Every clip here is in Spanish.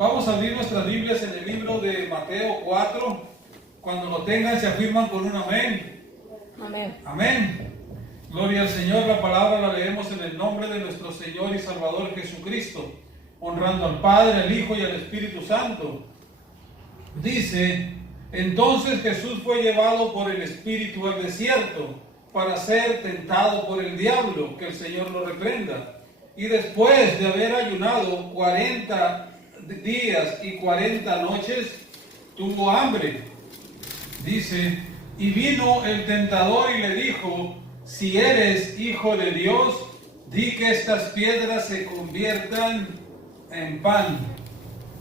Vamos a abrir nuestras Biblias en el libro de Mateo 4. Cuando lo tengan, se afirman con un amén. Amén. Amén. Gloria al Señor. La palabra la leemos en el nombre de nuestro Señor y Salvador Jesucristo, honrando al Padre, al Hijo y al Espíritu Santo. Dice: entonces Jesús fue llevado por el Espíritu al desierto para ser tentado por el diablo, que el Señor lo reprenda. Y después de haber ayunado 40 días y 40 noches, tuvo hambre. Dice: y vino el tentador y le dijo: si eres hijo de Dios, di que estas piedras se conviertan en pan.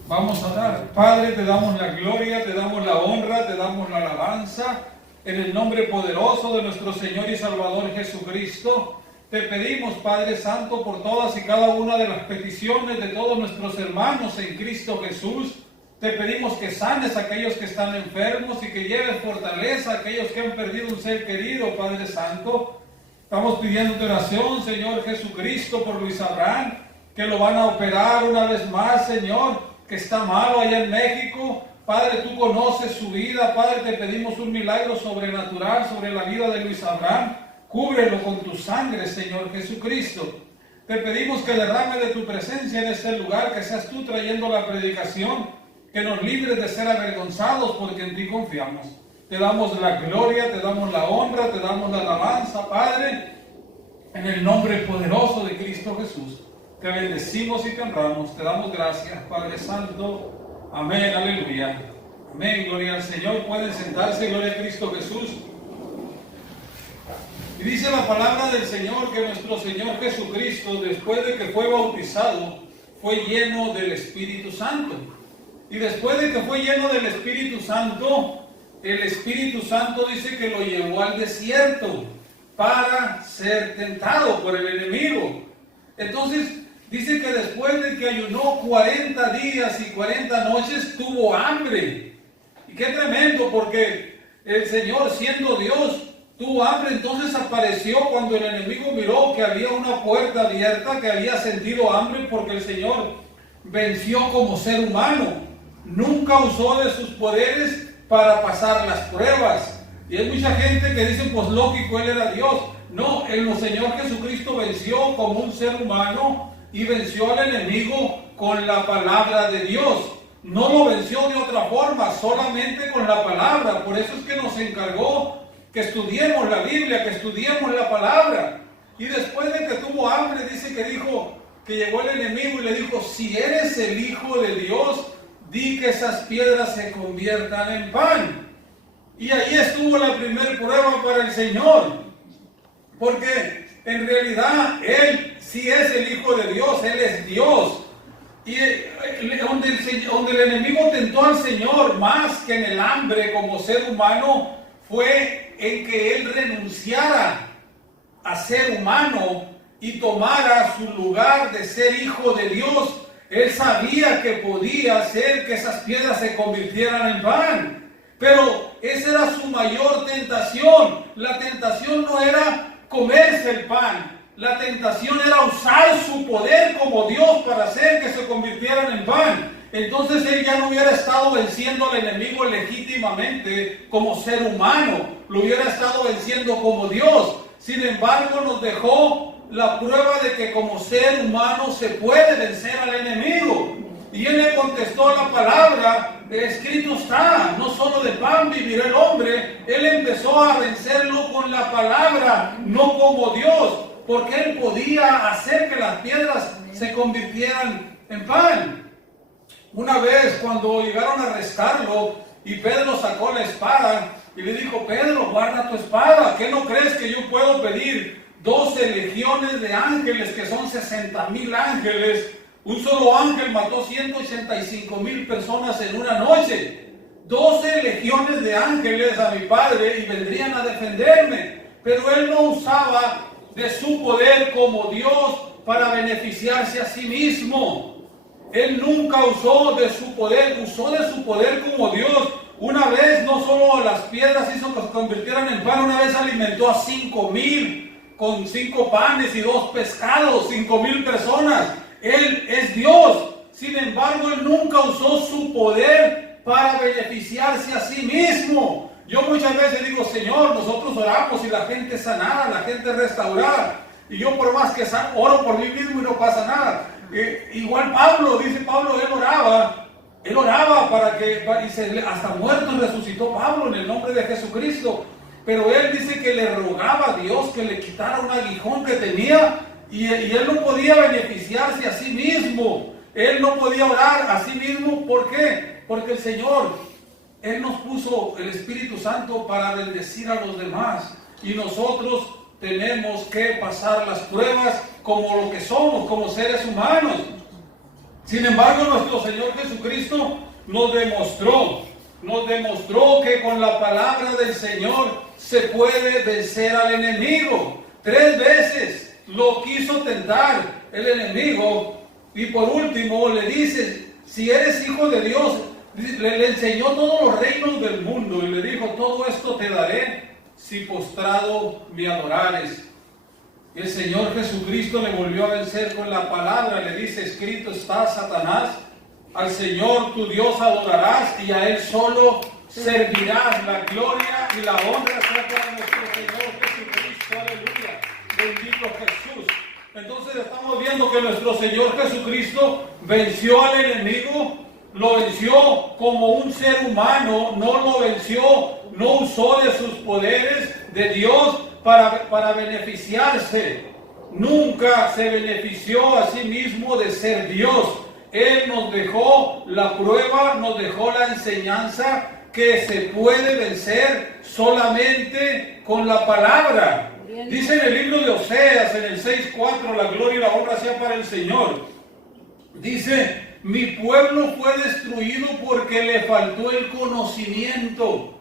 Vamos a orar. Padre, te damos la gloria, te damos la honra, te damos la alabanza, en el nombre poderoso de nuestro Señor y Salvador Jesucristo. Te pedimos, Padre Santo, por todas y cada una de las peticiones de todos nuestros hermanos en Cristo Jesús. Te pedimos que sanes a aquellos que están enfermos y que lleves fortaleza a aquellos que han perdido un ser querido, Padre Santo. Estamos pidiendo tu oración, Señor Jesucristo, por Luis Abraham, que lo van a operar una vez más, Señor, que está malo allá en México. Padre, tú conoces su vida. Padre, te pedimos un milagro sobrenatural sobre la vida de Luis Abraham. Cúbrelo con tu sangre, Señor Jesucristo. Te pedimos que derrame de tu presencia en este lugar, que seas tú trayendo la predicación, que nos libres de ser avergonzados, porque en ti confiamos. Te damos la gloria, te damos la honra, te damos la alabanza, Padre, en el nombre poderoso de Cristo Jesús. Te bendecimos y te honramos, te damos gracias, Padre Santo. Amén, aleluya. Amén, gloria al Señor. Pueden sentarse, gloria a Cristo Jesús. Y dice la palabra del Señor que nuestro Señor Jesucristo, después de que fue bautizado, fue lleno del Espíritu Santo. Y después de que fue lleno del Espíritu Santo, el Espíritu Santo dice que lo llevó al desierto para ser tentado por el enemigo. Entonces, dice que después de que ayunó 40 días y 40 noches, tuvo hambre. Y qué tremendo, porque el Señor, siendo Dios, tuvo hambre. Entonces apareció cuando el enemigo miró que había una puerta abierta, que había sentido hambre, porque el Señor venció como ser humano. Nunca usó de sus poderes para pasar las pruebas. Y hay mucha gente que dice, pues lógico, Él era Dios. No, el Señor Jesucristo venció como un ser humano y venció al enemigo con la palabra de Dios. No lo venció de otra forma, solamente con la palabra. Por eso es que nos encargó que estudiemos la Biblia, que estudiemos la palabra. Y después de que tuvo hambre, dice que dijo, que llegó el enemigo y le dijo: si eres el Hijo de Dios, di que esas piedras se conviertan en pan. Y ahí estuvo la primera prueba para el Señor, porque en realidad Él sí es el Hijo de Dios, Él es Dios. Y donde el enemigo tentó al Señor más que en el hambre como ser humano, fue en que Él renunciara a ser humano y tomara su lugar de ser Hijo de Dios. Él sabía que podía hacer que esas piedras se convirtieran en pan, pero esa era su mayor tentación. La tentación no era comerse el pan, la tentación era usar su poder como Dios para hacer que se convirtieran en pan. Entonces Él ya no hubiera estado venciendo al enemigo legítimamente como ser humano, lo hubiera estado venciendo como Dios. Sin embargo, nos dejó la prueba de que como ser humano se puede vencer al enemigo. Y Él le contestó la palabra: escrito está, no solo de pan vivirá el hombre. Él empezó a vencerlo con la palabra, no como Dios, porque Él podía hacer que las piedras se convirtieran en pan. Una vez cuando llegaron a arrestarlo y Pedro sacó la espada y le dijo: Pedro, guarda tu espada, ¿qué no crees que yo puedo pedir 12 legiones de ángeles, que son 60,000 ángeles? Un solo ángel mató 185,000 personas en una noche. 12 legiones de ángeles a mi Padre y vendrían a defenderme. Pero Él no usaba de su poder como Dios para beneficiarse a sí mismo. Él nunca usó de su poder, usó de su poder como Dios. Una vez no solo las piedras hizo que se convirtieran en pan, una vez alimentó a 5,000 con 5 panes y 2 pescados, 5,000 personas. Él es Dios. Sin embargo, él nunca usó su poder para beneficiarse a sí mismo. Yo muchas veces digo, Señor, nosotros oramos y la gente es sanada, la gente es restaurada. Y yo por más que oro por mí mismo y no pasa nada. Igual Pablo, dice Pablo, él oraba para que, hasta muerto resucitó Pablo en el nombre de Jesucristo. Pero él dice que le rogaba a Dios que le quitara un aguijón que tenía y él no podía beneficiarse a sí mismo. Él no podía orar a sí mismo. ¿Por qué? Porque el Señor, Él nos puso el Espíritu Santo para bendecir a los demás. Y nosotros tenemos que pasar las pruebas como lo que somos, como seres humanos. Sin embargo, nuestro Señor Jesucristo nos demostró que con la palabra del Señor se puede vencer al enemigo. 3 veces lo quiso tentar el enemigo. Y por último le dice, si eres hijo de Dios, le enseñó todos los reinos del mundo y le dijo, todo esto te daré si postrado me adorares. El Señor Jesucristo le volvió a vencer con la palabra, le dice, escrito está, Satanás, al Señor tu Dios adorarás y a Él solo servirás. La gloria y la honra sea para nuestro Señor Jesucristo, aleluya, bendito Jesús. Entonces estamos viendo que nuestro Señor Jesucristo venció al enemigo, lo venció como un ser humano, no lo venció, no usó de sus poderes de Dios para beneficiarse. Nunca se benefició a sí mismo de ser Dios. Él nos dejó la prueba, nos dejó la enseñanza que se puede vencer solamente con la palabra. Dice en el libro de Oseas, en el 6:4, la gloria y la honra sea para el Señor. Dice, mi pueblo fue destruido porque le faltó el conocimiento.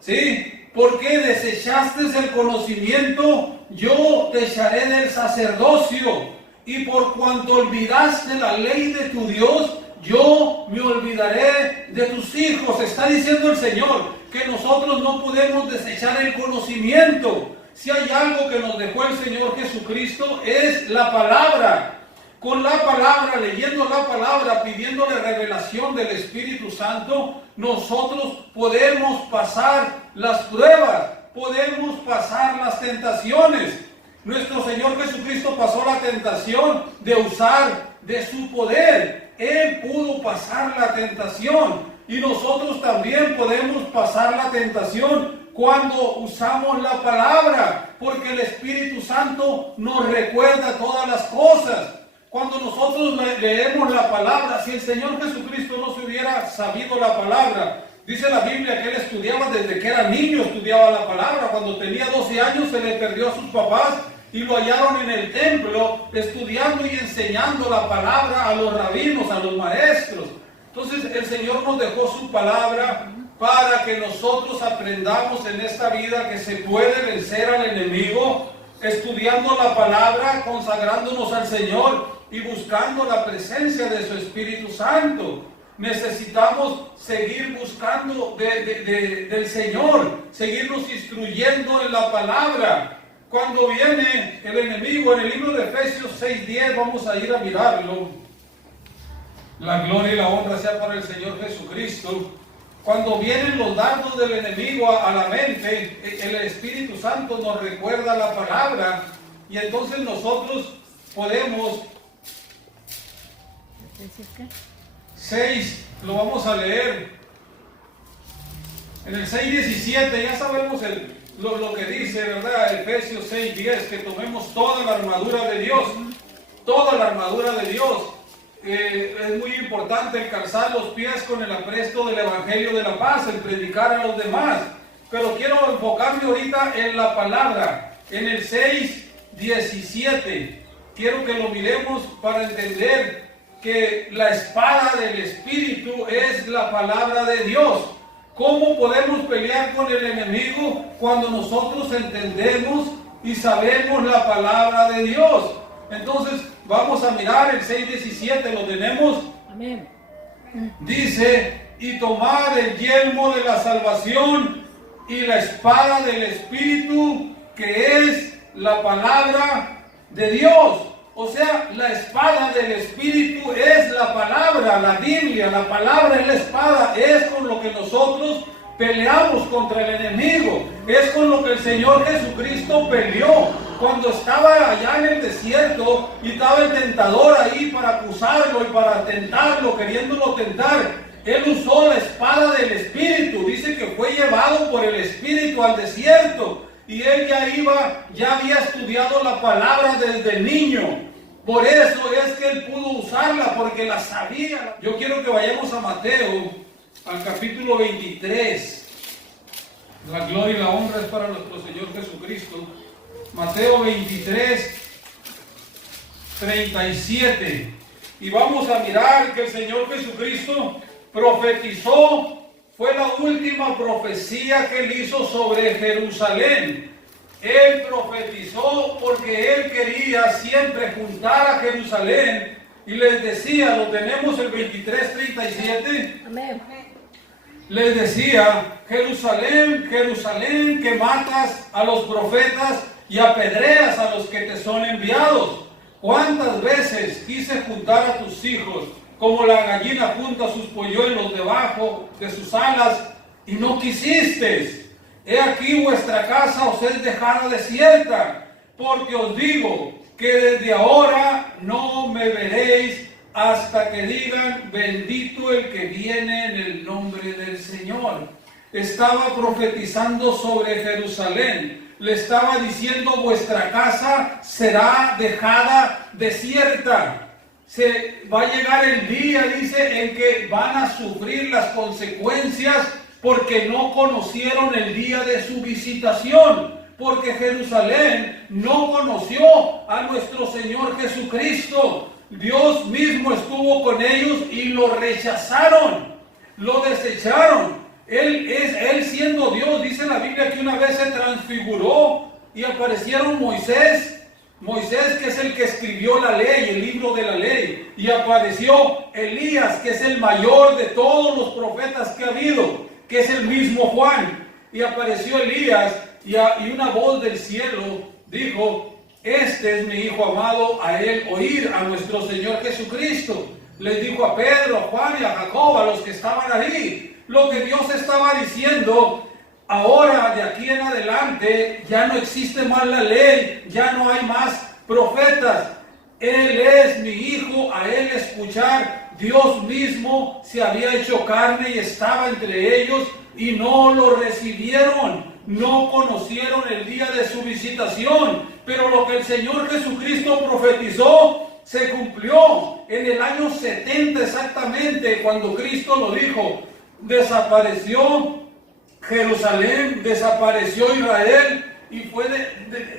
¿Sí? Porque desechaste el conocimiento, yo te echaré del sacerdocio. Y por cuanto olvidaste la ley de tu Dios, yo me olvidaré de tus hijos. Está diciendo el Señor que nosotros no podemos desechar el conocimiento. Si hay algo que nos dejó el Señor Jesucristo es la palabra. Con la palabra, leyendo la palabra, pidiéndole revelación del Espíritu Santo, nosotros podemos pasar las pruebas, podemos pasar las tentaciones. Nuestro Señor Jesucristo pasó la tentación de usar de su poder. Él pudo pasar la tentación y nosotros también podemos pasar la tentación cuando usamos la palabra, porque el Espíritu Santo nos recuerda todas las cosas. Cuando nosotros leemos la palabra, si el Señor Jesucristo no se hubiera sabido la palabra, dice la Biblia que él estudiaba desde que era niño, estudiaba la palabra. Cuando tenía 12 años se le perdió a sus papás y lo hallaron en el templo estudiando y enseñando la palabra a los rabinos, a los maestros. Entonces el Señor nos dejó su palabra para que nosotros aprendamos en esta vida que se puede vencer al enemigo, estudiando la palabra, consagrándonos al Señor y buscando la presencia de su Espíritu Santo. Necesitamos seguir buscando del Señor, seguirnos instruyendo en la palabra. Cuando viene el enemigo, en el libro de Efesios 6:10, vamos a ir a mirarlo. La gloria y la honra sea para el Señor Jesucristo. Cuando vienen los dardos del enemigo a la mente, el Espíritu Santo nos recuerda la palabra y entonces nosotros podemos... 6, lo vamos a leer. En el 6:17 ya sabemos lo que dice, ¿verdad? Efesios 6:10, que tomemos toda la armadura de Dios. Toda la armadura de Dios. Es muy importante el calzar los pies con el apresto del Evangelio de la paz, el predicar a los demás. Pero quiero enfocarme ahorita en la palabra, en el 6:17. Quiero que lo miremos para entender que la espada del Espíritu es la palabra de Dios. ¿Cómo podemos pelear con el enemigo? Cuando nosotros entendemos y sabemos la palabra de Dios. Entonces, vamos a mirar el 6:17, ¿lo tenemos? Amén. Dice, y tomar el yelmo de la salvación y la espada del Espíritu, que es la palabra de Dios. O sea, la espada del Espíritu es la palabra, la Biblia. La palabra es la espada, es con lo que nosotros peleamos contra el enemigo. Es con lo que el Señor Jesucristo peleó cuando estaba allá en el desierto y estaba el tentador ahí para acusarlo y para tentarlo, queriéndolo tentar. Él usó la espada del Espíritu. Dice que fue llevado por el Espíritu al desierto. Y él ya había estudiado la palabra desde niño. Por eso es que él pudo usarla, porque la sabía. Yo quiero que vayamos a Mateo, al capítulo 23. La gloria y la honra es para nuestro Señor Jesucristo. Mateo 23, 37. Y vamos a mirar que el Señor Jesucristo profetizó. Fue la última profecía que él hizo sobre Jerusalén. Él profetizó porque él quería siempre juntar a Jerusalén y les decía, lo tenemos el 23:37. Amén. Les decía, Jerusalén, Jerusalén, que matas a los profetas y apedreas a los que te son enviados. ¿Cuántas veces quise juntar a tus hijos como la gallina junta sus polluelos debajo de sus alas y no quisisteis? He aquí vuestra casa os es dejada desierta, porque os digo que desde ahora no me veréis hasta que digan, bendito el que viene en el nombre del Señor. Estaba profetizando sobre Jerusalén. Le estaba diciendo, vuestra casa será dejada desierta. Se va a llegar el día, dice, en que van a sufrir las consecuencias porque no conocieron el día de su visitación, porque Jerusalén no conoció a nuestro Señor Jesucristo. Dios mismo estuvo con ellos y lo rechazaron, lo desecharon. Él siendo Dios, dice la Biblia que una vez se transfiguró y aparecieron Moisés, que es el que escribió la ley, el libro de la ley, y apareció Elías, que es el mayor de todos los profetas que ha habido, que es el mismo Juan, y apareció Elías, y una voz del cielo dijo, este es mi Hijo amado, a él oír, a nuestro Señor Jesucristo. Les dijo a Pedro, a Juan y a Jacob, a los que estaban ahí, lo que Dios estaba diciendo. Ahora, de aquí en adelante, ya no existe más la ley, ya no hay más profetas. Él es mi Hijo, a él escuchar. Dios mismo se había hecho carne y estaba entre ellos y no lo recibieron, no conocieron el día de su visitación. Pero lo que el Señor Jesucristo profetizó se cumplió en el año 70 exactamente, cuando Cristo lo dijo. Desapareció Jerusalén, desapareció Israel y fue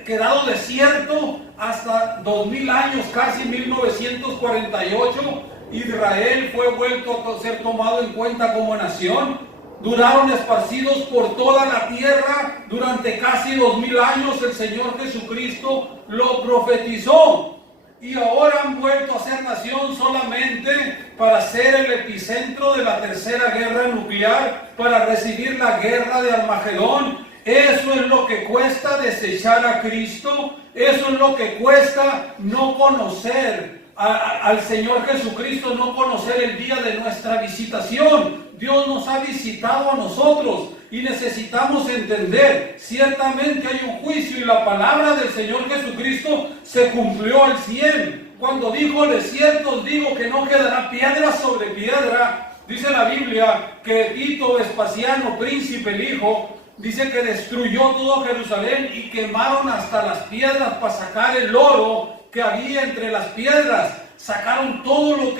quedado desierto hasta 2000 años, casi 1948. Israel fue vuelto a ser tomado en cuenta como nación. Duraron esparcidos por toda la tierra durante casi 2000 años. El Señor Jesucristo lo profetizó. Y ahora han vuelto a ser nación solamente para ser el epicentro de la tercera guerra nuclear, para recibir la guerra de Armagedón. Eso es lo que cuesta desechar a Cristo. Eso es lo que cuesta no conocer al Señor Jesucristo, no conocer el día de nuestra visitación. Dios nos ha visitado a nosotros y necesitamos entender, ciertamente hay un juicio y la palabra del Señor Jesucristo se cumplió al 100. Cuando dijo, de cierto os digo que no quedará piedra sobre piedra, dice la Biblia que Tito Vespasiano, príncipe el hijo, dice que destruyó todo Jerusalén y quemaron hasta las piedras para sacar el oro que había entre las piedras. Sacaron todo lo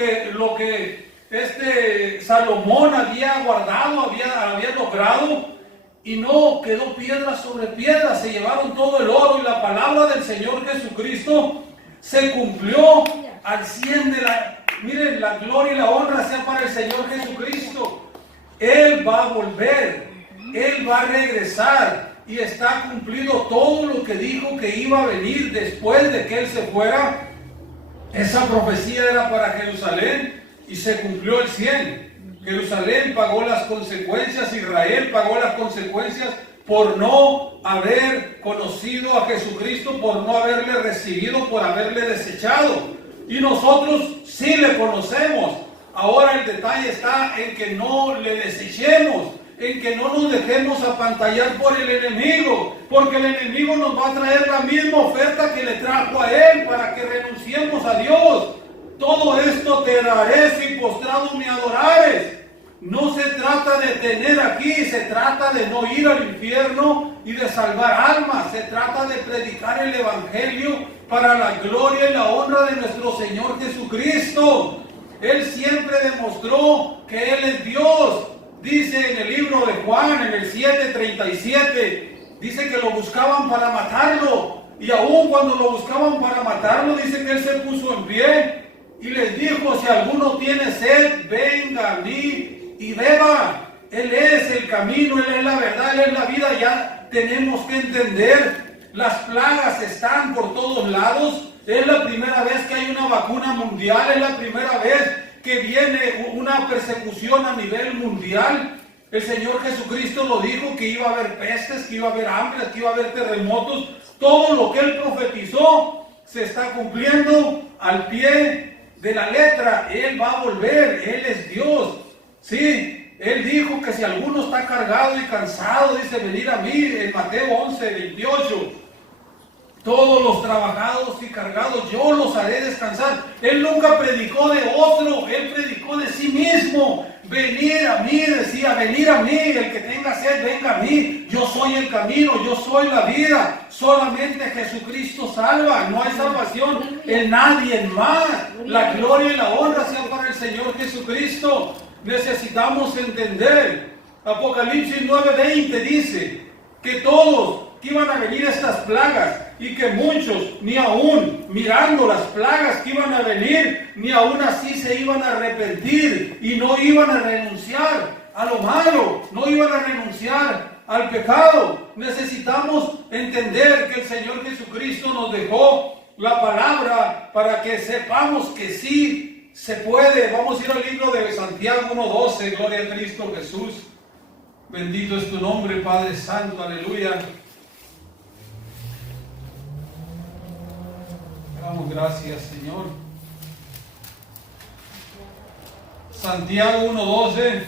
que Salomón había guardado, había logrado, y no quedó piedra sobre piedra. Se llevaron todo el oro y la palabra del Señor Jesucristo se cumplió al 100 miren, la gloria y la honra sea para el Señor Jesucristo. Él va a volver, Él va a regresar y está cumplido todo lo que dijo que iba a venir después de que Él se fuera. Esa profecía era para Jerusalén y se cumplió el 100. Jerusalén pagó las consecuencias, Israel pagó las consecuencias por no haber conocido a Jesucristo, por no haberle recibido, por haberle desechado. Y nosotros sí le conocemos. Ahora el detalle está en que no le desechemos, en que no nos dejemos apantallar por el enemigo, porque el enemigo nos va a traer la misma oferta que le trajo a él para que renunciemos a Dios. Todo esto te daré si postrado me adorares. No se trata de tener aquí, se trata de no ir al infierno y de salvar almas. Se trata de predicar el evangelio para la gloria y la honra de nuestro Señor Jesucristo. Él siempre demostró que Él es Dios. Dice en el libro de Juan, en el 7:37, dice que lo buscaban para matarlo. Y aún cuando lo buscaban para matarlo, dice que Él se puso en pie y les dijo: si alguno tiene sed, venga a mí y beba. Él es el camino, Él es la verdad, Él es la vida. Ya tenemos que entender, las plagas están por todos lados. Es la primera vez que hay una vacuna mundial, es la primera vez que viene una persecución a nivel mundial. El Señor Jesucristo lo dijo, que iba a haber pestes, que iba a haber hambre, que iba a haber terremotos. Todo lo que Él profetizó se está cumpliendo al pie de la letra. Él va a volver, Él es Dios. Sí, Él dijo que si alguno está cargado y cansado, dice: venid a mí, en Mateo 11:28. Todos los trabajados y cargados, yo los haré descansar. Él nunca predicó de otro, Él predicó de sí mismo. Venid a mí, decía, venid a mí, el que tenga sed, venga a mí. Yo soy el camino, yo soy la vida. Solamente Jesucristo salva, no hay salvación en nadie más. La gloria y la honra sean para el Señor Jesucristo. Necesitamos entender. Apocalipsis 9:20 dice que todos, que iban a venir estas plagas, y que muchos, ni aún mirando las plagas que iban a venir, ni aún así se iban a arrepentir y no iban a renunciar a lo malo, no iban a renunciar al pecado. Necesitamos entender que el Señor Jesucristo nos dejó la palabra para que sepamos que sí se puede. Vamos a ir al libro de Santiago 1:12. Gloria a Cristo Jesús. Bendito es tu nombre, Padre Santo, aleluya. Damos gracias, Señor. Santiago 1:12.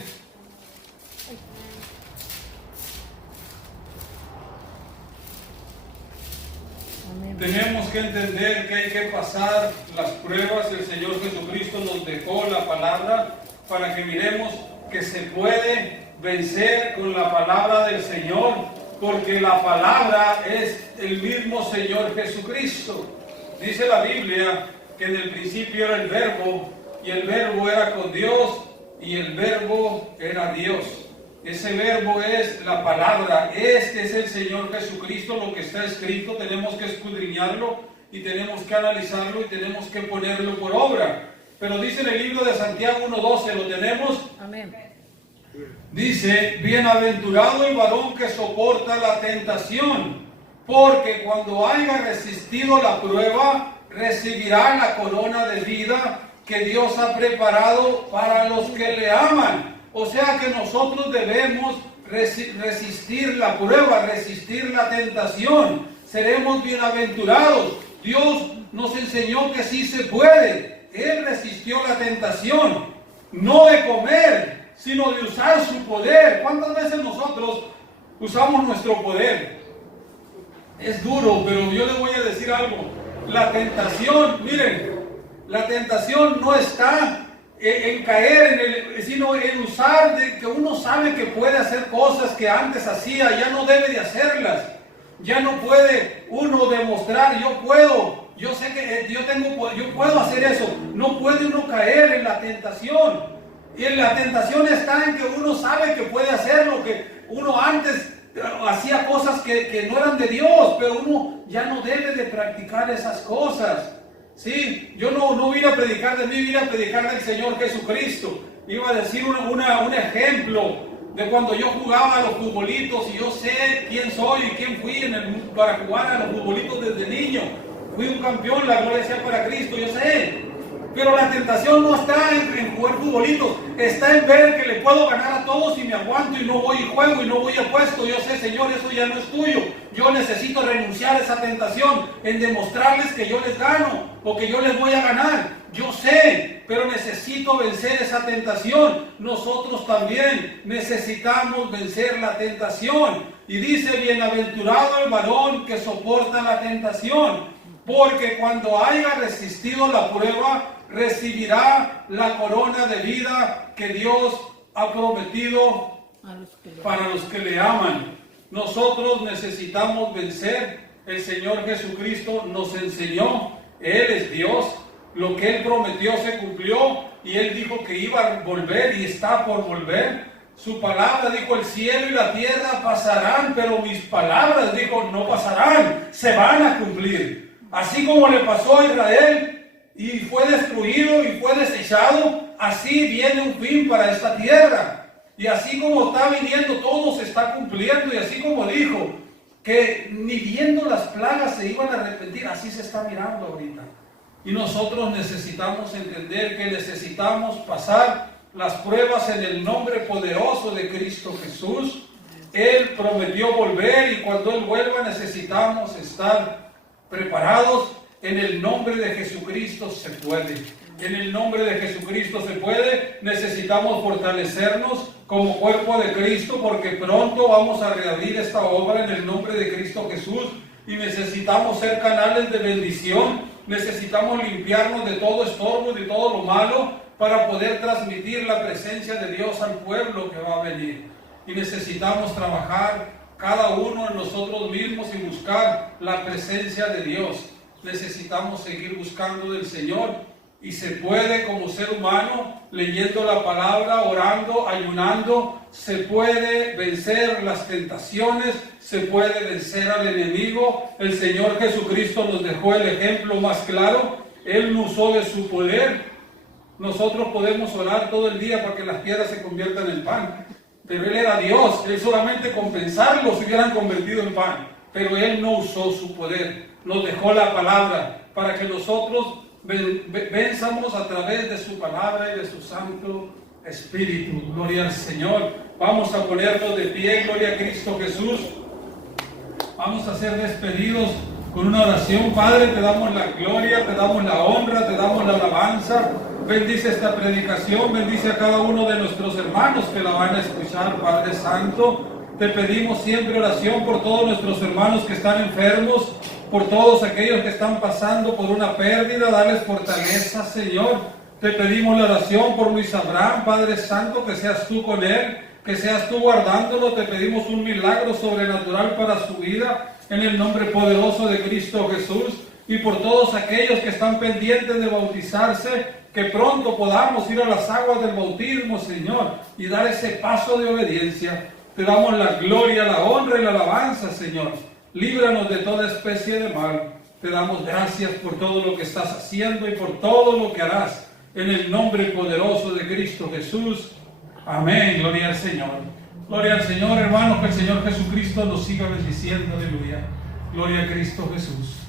Tenemos que entender que hay que pasar las pruebas. El Señor Jesucristo nos dejó la palabra para que miremos que se puede vencer con la palabra del Señor, porque la palabra es el mismo Señor Jesucristo. Dice la Biblia que en el principio era el Verbo, y el Verbo era con Dios, y el Verbo era Dios. Ese Verbo es la palabra. Este es el Señor Jesucristo. Lo que está escrito tenemos que escudriñarlo y tenemos que analizarlo y tenemos que ponerlo por obra. Pero dice en el libro de Santiago 1:12, ¿lo tenemos? Amén. Dice: bienaventurado el varón que soporta la tentación, porque cuando haya resistido la prueba, recibirá la corona de vida que Dios ha preparado para los que le aman. O sea que nosotros debemos resistir la prueba, resistir la tentación. Seremos bienaventurados. Dios nos enseñó que sí se puede. Él resistió la tentación, no de comer, sino de usar su poder. ¿Cuántas veces nosotros usamos nuestro poder? Es duro, pero yo les voy a decir algo. La tentación, miren, la tentación no está en caer sino en usar de que uno sabe que puede hacer cosas que antes hacía, ya no debe de hacerlas. Ya no puede uno demostrar: yo puedo, yo sé que yo puedo hacer eso. No puede uno caer en la tentación. Y en la tentación está en que uno sabe que puede hacerlo, que uno antes hacía cosas que no eran de Dios, pero uno ya no debe de practicar esas cosas. Sí, yo no vine a predicar de mí, vine a predicar del Señor Jesucristo. Iba a decir un ejemplo de cuando yo jugaba a los futbolitos, y yo sé quién soy y quién fui para jugar a los futbolitos desde niño. Fui un campeón, la gloria sea para Cristo, yo sé. Pero la tentación no está en jugar futbolitos, está en ver que le puedo ganar a todos y me aguanto y no voy y juego y no voy a puesto. Yo sé, Señor, eso ya no es tuyo. Yo necesito renunciar a esa tentación en demostrarles que yo les gano o que yo les voy a ganar. Yo sé, pero necesito vencer esa tentación. Nosotros también necesitamos vencer la tentación. Y dice, bienaventurado el varón que soporta la tentación, porque cuando haya resistido la prueba, recibirá la corona de vida que Dios ha prometido para los que le aman. Nosotros necesitamos vencer. El Señor Jesucristo nos enseñó. Él es Dios. Lo que Él prometió se cumplió. Y Él dijo que iba a volver y está por volver. Su palabra, dijo, el cielo y la tierra pasarán, pero mis palabras, dijo, no pasarán, se van a cumplir. Así como le pasó a Israel y fue destruido y fue desechado, así viene un fin para esta tierra. Y así como está viniendo, todo se está cumpliendo. Y así como dijo que ni viendo las plagas se iban a arrepentir, así se está mirando ahorita. Y nosotros necesitamos entender que necesitamos pasar las pruebas en el nombre poderoso de Cristo Jesús. Él prometió volver y cuando Él vuelva necesitamos estar preparados. En el nombre de Jesucristo se puede. En el nombre de Jesucristo se puede. Necesitamos fortalecernos como cuerpo de Cristo porque pronto vamos a reabrir esta obra en el nombre de Cristo Jesús y necesitamos ser canales de bendición. Necesitamos limpiarnos de todo estorbo, de todo lo malo para poder transmitir la presencia de Dios al pueblo que va a venir. Y necesitamos trabajar cada uno en nosotros mismos y buscar la presencia de Dios. Necesitamos seguir buscando del Señor y se puede como ser humano, leyendo la palabra, orando, ayunando, se puede vencer las tentaciones, se puede vencer al enemigo. El Señor Jesucristo nos dejó el ejemplo más claro. Él no usó de su poder. Nosotros podemos orar todo el día para que las piedras se conviertan en pan, pero Él era Dios. Él solamente con pensarlo se hubieran convertido en pan, pero Él no usó su poder. Nos dejó la palabra para que nosotros venzamos a través de su palabra y de su Santo Espíritu. Gloria al Señor. Vamos a ponernos de pie. Gloria a Cristo Jesús. Vamos a ser despedidos con una oración. Padre, te damos la gloria, te damos la honra, te damos la alabanza. Bendice esta predicación, bendice a cada uno de nuestros hermanos que la van a escuchar, Padre Santo. Te pedimos siempre oración por todos nuestros hermanos que están enfermos, por todos aquellos que están pasando por una pérdida. Dales fortaleza, Señor. Te pedimos la oración por Luis Abraham, Padre Santo, que seas tú con él, que seas tú guardándolo. Te pedimos un milagro sobrenatural para su vida, en el nombre poderoso de Cristo Jesús. Y por todos aquellos que están pendientes de bautizarse, que pronto podamos ir a las aguas del bautismo, Señor, y dar ese paso de obediencia. Te damos la gloria, la honra y la alabanza, Señor. Líbranos de toda especie de mal. Te damos gracias por todo lo que estás haciendo y por todo lo que harás. En el nombre poderoso de Cristo Jesús. Amén. Gloria al Señor. Gloria al Señor, hermanos. Que el Señor Jesucristo nos siga bendiciendo. Aleluya. Gloria a Cristo Jesús.